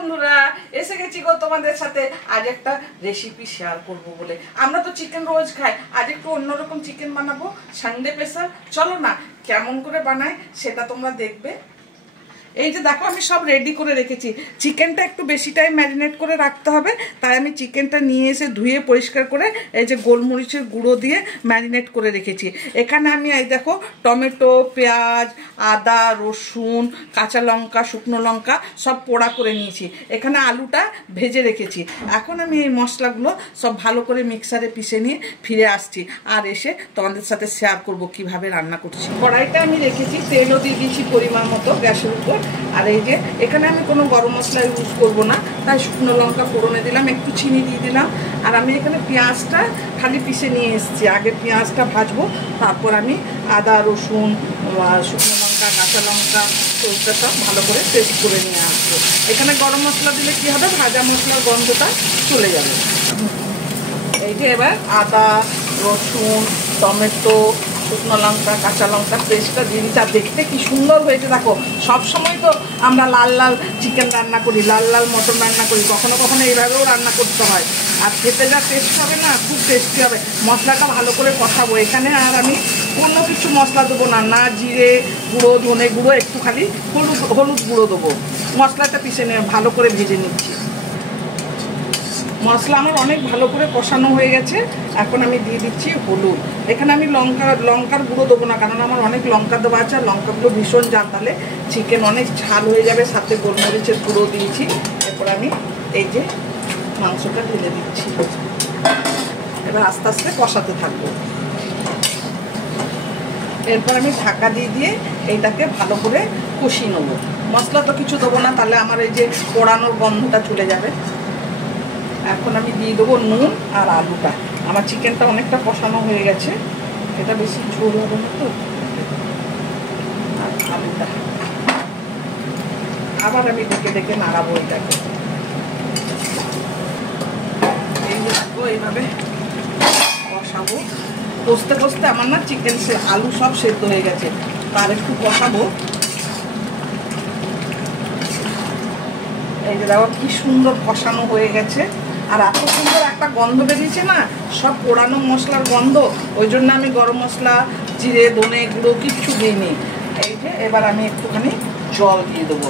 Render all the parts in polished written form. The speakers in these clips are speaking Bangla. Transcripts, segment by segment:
বন্ধুরা এসে গেছি গো তোমাদের সাথে আজ একটা রেসিপি শেয়ার করব বলে। আমরা তো চিকেন রোজ খাই, আজ একটু অন্যরকম চিকেন বানাবো সানডে স্পেশাল। চলো না কেমন করে বানাই সেটা তোমরা দেখবে। এই যে দেখো আমি সব রেডি করে রেখেছি। চিকেনটা একটু বেশি টাইম ম্যারিনেট করে রাখতে হবে, তাই আমি চিকেনটা নিয়ে এসে ধুয়ে পরিষ্কার করে এই যে গোলমরিচের গুঁড়ো দিয়ে ম্যারিনেট করে রেখেছি। এখানে আমি এই দেখো টমেটো, পেঁয়াজ, আদা, রসুন, কাঁচা লঙ্কা, শুকনো লঙ্কা সব পোড়া করে নিয়েছি। এখানে আলুটা ভেজে রেখেছি। এখন আমি এই মশলাগুলো সব ভালো করে মিক্সারে পিষে নিয়ে ফিরে আসছি, আর এসে তোমাদের সাথে শেয়ার করব কিভাবে রান্না করছি। কড়াইটা আমি রেখেছি, তেলও দিয়ে দিয়েছি পরিমাণ মতো গ্যাসের উপর। আর এই যে এখানে আমি কোনো গরম মশলা ইউজ করবো না, তাই শুকনো লঙ্কা ফোড়নে দিলাম, একটু চিনি দিয়ে দিলাম। আর আমি এখানে পেঁয়াজটা খালি পিষে নিয়ে এসেছি। আগে পেঁয়াজটা ভাজবো, তারপর আমি আদা, রসুন, শুকনো লঙ্কা, কাঁচা লঙ্কা, সরষে সব ভালো করে পেস্ট করে নিয়ে আসবো। এখানে গরম মশলা দিলে কি হবে, ভাজা মশলার গন্ধটা চলে যাবে। এই যে এবার আদা, রসুন, টমেটো, শুকনো লঙ্কা, কাঁচা লঙ্কা পেস্টটা দিয়ে দিচ্ছি। আর দেখতে কি সুন্দর হয়েছে দেখো। সব সময় তো আমরা লাল লাল চিকেন রান্না করি, লাল লাল মটন রান্না করি, কখনো কখনো এইভাবেও রান্না করতে হয়। আর খেতে যা টেস্ট হবে না, খুব টেস্টি হবে। মশলাটা ভালো করে কষাবো। এখানে আর আমি অন্য কিছু মশলা দেবো না, না জিরে গুঁড়ো, ধনে গুঁড়ো, একটু খালি হলুদ গুঁড়ো দেবো। মশলাটা পিষে নিয়ে ভালো করে ভেজে নিচ্ছি। মশলা আমার অনেক ভালো করে কষানো হয়ে গেছে। এখন আমি দিয়ে দিচ্ছি হলুদ। এখানে আমি লঙ্কার গুঁড়ো দেবো না, কারণ আমার অনেক লঙ্কা দেওয়া আছে। আর লঙ্কাগুলো ভীষণ ঝাল, তাহলে চিকেন অনেক ঝাল হয়ে যাবে। সাথে গোলমরিচের গুঁড়ো দিয়েছি। এরপর আমি এই যে মাংসটা ঢেলে দিচ্ছি। এবার আস্তে আস্তে কষাতে থাকবো। এরপর আমি ঢাকা দিয়ে এইটাকে ভালো করে কষিয়ে নেবো। মশলা তো কিছু দেবো না, তাহলে আমার এই যে পোড়ানোর গন্ধটা চলে যাবে। এখন আমি দিয়ে দেবো নুন আর আলুটা। আমার চিকেনটা অনেকটা কষানো হয়ে গেছে, এটা বেশি ঝোল হবে না তো। আর আলুটা আবার আমি ডেকে নাড়াবো এটাকে। এইভাবে কষাবো। কষতে কষতে আমার না চিকেন আলু সব সেদ্ধ হয়ে গেছে, তার একটু কষাবো। এই যে দেখো কি সুন্দর কষানো হয়ে গেছে। আর এত সুন্দর একটা গন্ধ বেরিয়েছে না, সব পোড়ানো মশলার গন্ধ। ওই জন্য আমি গরম মশলা, জিরে, ধনে গুঁড়ো কিচ্ছু দিইনি। এই যে এবার আমি একটুখানি জল দিয়ে দেবো,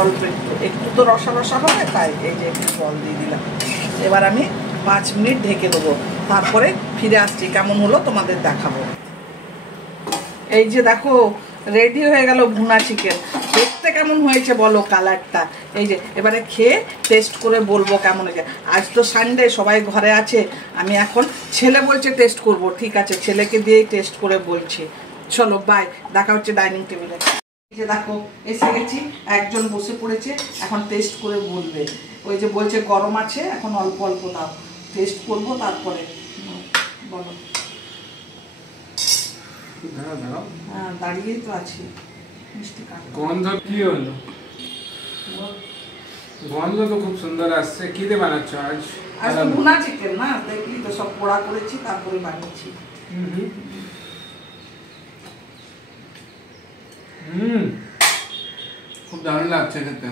অল্প একটু তো রসা রসা হবে, তাই এই যে একটু জল দিয়ে দিলাম। এবার আমি 5 মিনিট ঢেকে দেবো, তারপরে ফিরে আসছি, কেমন হলো তোমাদের দেখাবো। এই যে দেখো রেডি হয়ে গেল ভুনা চিকেন। দেখতে কেমন হয়েছে বলো কালারটা। এই যে এবারে খেয়ে টেস্ট করে বলবো কেমন হয়েছে। আজ তো সানডে, সবাই ঘরে আছে। আমি এখন ছেলে বলছে টেস্ট করব, ঠিক আছে ছেলেকে দিয়েই টেস্ট করে বলছি। চলো বাই, দেখা হচ্ছে ডাইনিং টেবিলে। এই যে দেখো এসে গেছি, একজন বসে পড়েছে, এখন টেস্ট করে বলবে। ওই যে বলছে গরম আছে, এখন অল্প অল্প দাও, টেস্ট করবো তারপরে। বলো। হ্যাঁ দাঁড়িয়েই তো আছি। গন্ধ কি হলো? গন্ধ তো খুব সুন্দর আসছে। কি দিয়ে বানাচ্ছ আজ? আজ তো ভুনা চিকেন না, দেখলি তো সব পোড়া করেছি তারপরে বানিয়েছি। খুব দারুণ লাগছে খেতে।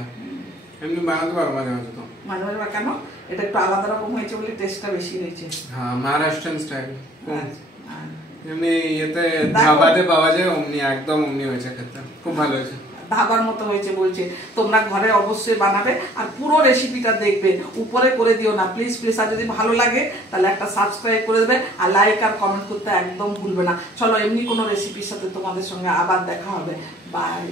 এমনি বানাতে পারো মাঝে মাঝে তো। মাঝে মাঝে কেন, এটা একটু আলাদা রকম হয়েছে বলে টেস্টটা বেশি হয়েছে। হ্যাঁ মহারাষ্ট্রান স্টাইল। এমনি ইয়েতে ধাবাতে পাওয়া যায় অমনি, একদম অমনি হয়েছে খেতে, খুব ভালো হয়েছে। ধাবার মতো হয়েছে বলছে। তোমরা ঘরে অবশ্যই বানাবে আর পুরো রেসিপিটা দেখবে, উপরে করে দিও না প্লিজ প্লিজ। আর যদি ভালো লাগে তাহলে একটা সাবস্ক্রাইব করে দেবে, আর লাইক আর কমেন্ট করতে একদম ভুলবে না। চলো এমনি কোনো রেসিপির সাথে তোমাদের সঙ্গে আবার দেখা হবে। বাই।